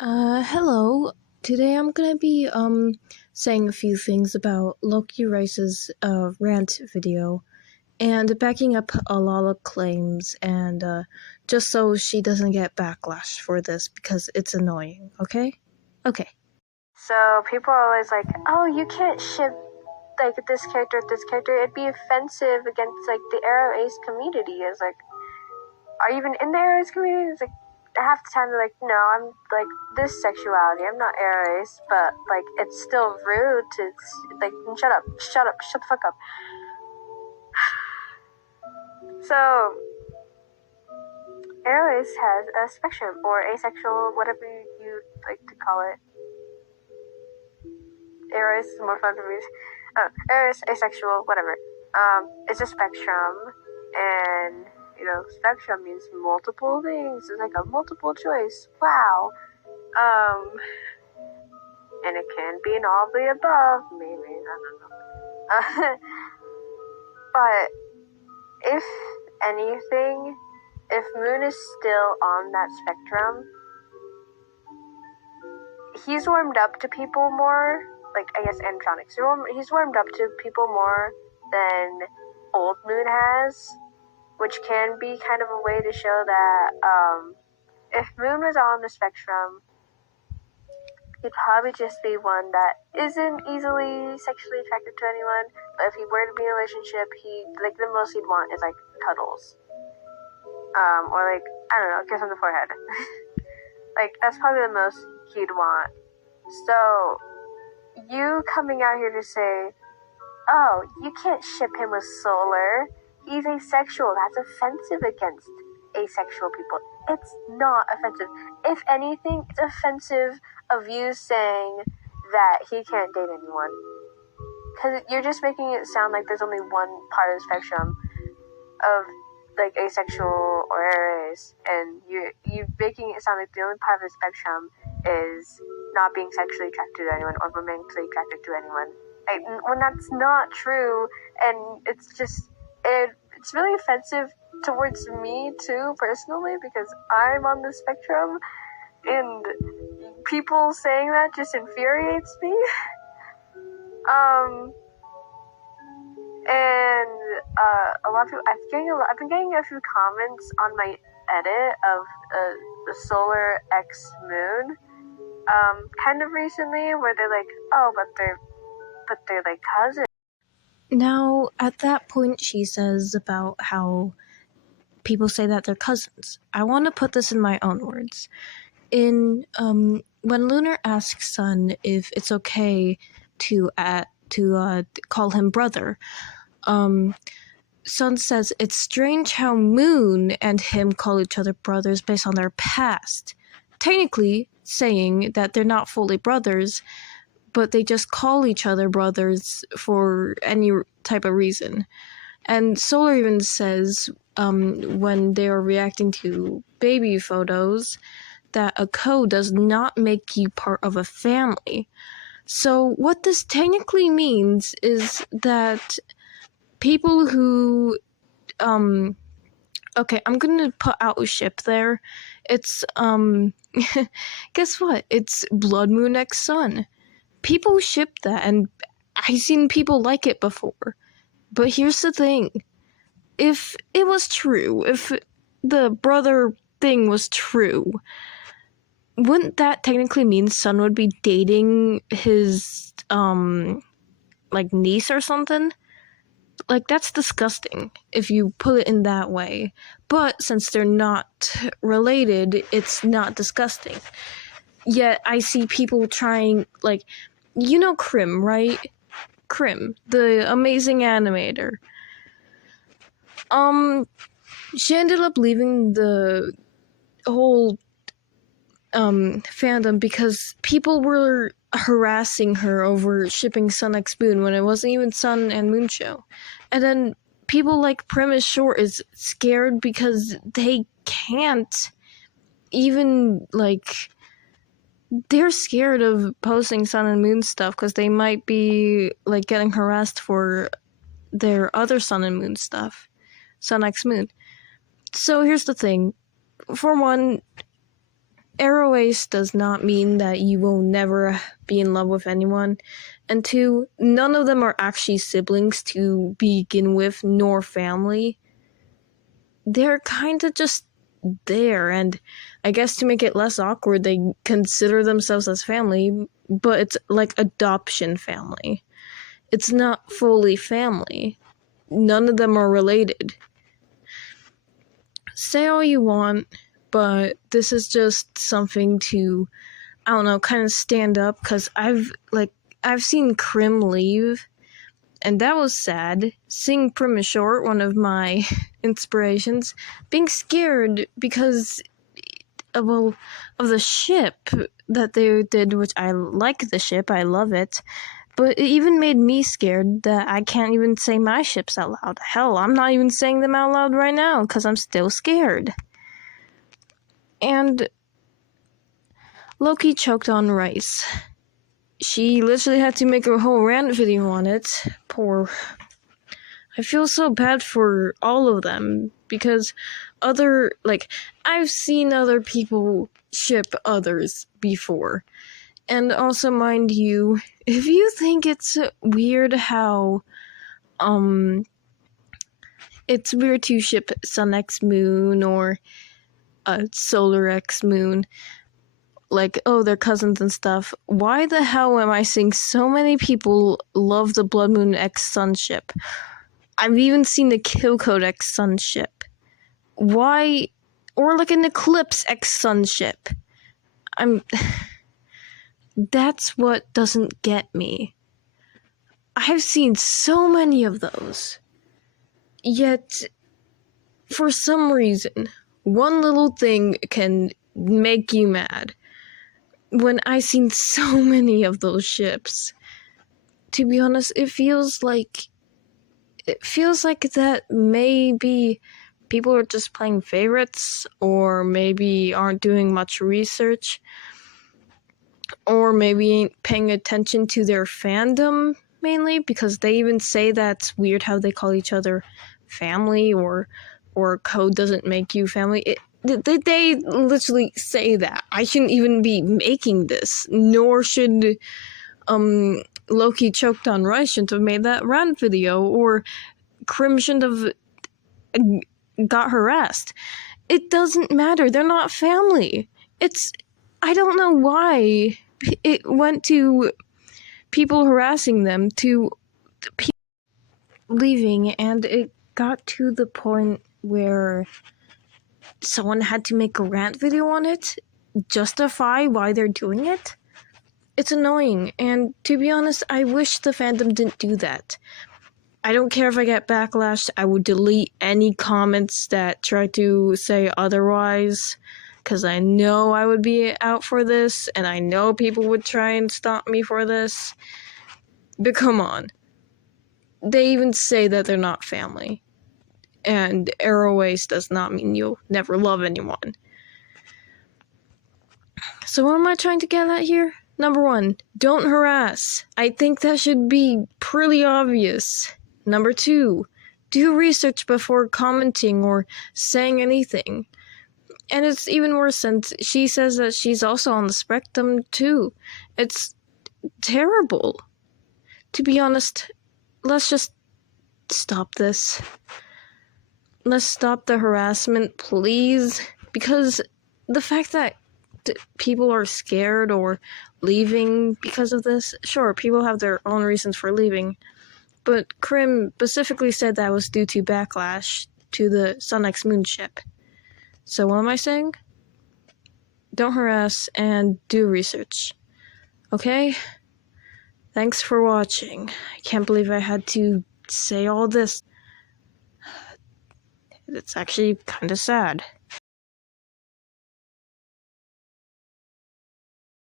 Hello. Today I'm gonna be saying a few things about Loki Rice's rant video and backing up a lot of claims and just so she doesn't get backlash for this because it's annoying, okay? Okay. So people are always like, oh, you can't ship like this character with this character. It'd be offensive against like the Arrow Ace community. It's like, are you even in the Arrow Ace community? It's like half the time they're like, no, I'm like this sexuality. I'm not Arrow Ace, but like it's still rude to like shut the fuck up. So Arrow Ace has a spectrum or asexual, whatever you like to call it. Arrow Ace is more fun for me. Arrow Ace, asexual, whatever. It's a spectrum, and spectrum means multiple things. It's like a multiple choice. Wow. And it can be an all of the above, maybe, I don't know. But if anything, if Moon is still on that spectrum, he's warmed up to people more, like, I guess, animatronics. He's warmed up to people more than old Moon has, which can be kind of a way to show that if Moon was on the spectrum, he'd probably just be one that isn't easily sexually attracted to anyone, but if he were to be in a relationship, the most he'd want is, like, cuddles. Or, like, I don't know, kiss on the forehead. Like, that's probably the most he'd want. So, you coming out here to say, oh, you can't ship him with Solar, he's asexual, that's offensive against asexual people. It's not offensive. If anything, it's offensive of you saying that he can't date anyone. Because you're just making it sound like there's only one part of the spectrum of, like, asexual or Aries, and you're making it sound like the only part of the spectrum is not being sexually attracted to anyone or romantically attracted to anyone. When that's not true, and it's really offensive towards me too, personally, because I'm on the spectrum, and people saying that just infuriates me. And a lot of people, I've been getting a few comments on my edit of the Solar X Moon, kind of recently, where they're like, oh, but they're like cousins. Now, at that point, she says about how people say that they're cousins. I want to put this in my own words. When Lunar asks Sun if it's okay to call him brother, Sun says it's strange how Moon and him call each other brothers based on their past, technically saying that they're not fully brothers, but they just call each other brothers for any type of reason. And Solar even says when they are reacting to baby photos that a code does not make you part of a family. So what this technically means is that people who okay, I'm gonna put out a ship there. It's guess what? It's Blood Moon X Sun. People ship that, and I've seen people like it before. But here's the thing. If it was true, if the brother thing was true, wouldn't that technically mean Sun would be dating his niece or something? Like, that's disgusting if you put it in that way. But since they're not related, it's not disgusting. Yet I see people trying, like, you know Krim, right? Krim, the amazing animator. She ended up leaving the whole fandom because people were harassing her over shipping Sun X Moon when it wasn't even Sun and Moon show. And then people like Premise Short is scared because they can't even, like, they're scared of posting Sun and Moon stuff because they might be, like, getting harassed for their other Sun and Moon stuff. Sun X Moon. So here's the thing. For one, Arrow Ace does not mean that you will never be in love with anyone. And 2, none of them are actually siblings to begin with, nor family. They're kind of just there, and I guess to make it less awkward, they consider themselves as family, but it's like adoption family. It's not fully family. None of them are related. Say all you want, but this is just something to, I don't know, kind of stand up, because I've seen Krim leave, and that was sad. Seeing Prim Short, one of my inspirations, being scared because of the ship that they did, which I like the ship, I love it, but it even made me scared that I can't even say my ships out loud. Hell, I'm not even saying them out loud right now because I'm still scared. And Loki choked on rice. She literally had to make a whole rant video on it. Poor. I feel so bad for all of them because I've seen other people ship others before. And also, mind you, if you think it's weird how, it's weird to ship Sun X Moon or Solar X Moon, like, oh, they're cousins and stuff, why the hell am I seeing so many people love the Blood Moon X Sun ship? I've even seen the Kill Code X Sun ship. Why? Or like an Eclipse X Sun ship. That's what doesn't get me. I've seen so many of those. Yet, for some reason, one little thing can make you mad. When I've seen so many of those ships, to be honest, it feels like that maybe people are just playing favorites, or maybe aren't doing much research, or maybe ain't paying attention to their fandom, mainly, because they even say that's weird how they call each other family, or code doesn't make you family. They literally say that. I shouldn't even be making this, nor should Loki choked on rice shouldn't have made that rant video, or Krim shouldn't have got harassed. It doesn't matter. They're not family. I don't know why it went to people harassing them to people leaving, and it got to the point where someone had to make a rant video on it, justify why they're doing it. It's annoying, and to be honest, I wish the fandom didn't do that. I don't care if I get backlash. I would delete any comments that try to say otherwise, because I know I would be out for this, and I know people would try and stop me for this. But come on. They even say that they're not family. And Arrow Ace does not mean you'll never love anyone. So what am I trying to get at here? Number 1, don't harass. I think that should be pretty obvious. Number 2, do research before commenting or saying anything. And it's even worse since she says that she's also on the spectrum too. It's terrible. To be honest, let's just stop this. Let's stop the harassment, please. Because the fact that people are scared or leaving because of this, sure, people have their own reasons for leaving. But Krim specifically said that was due to backlash to the Sun X Moon ship. So what am I saying? Don't harass and do research. Okay? Thanks for watching. I can't believe I had to say all this. It's actually kind of sad.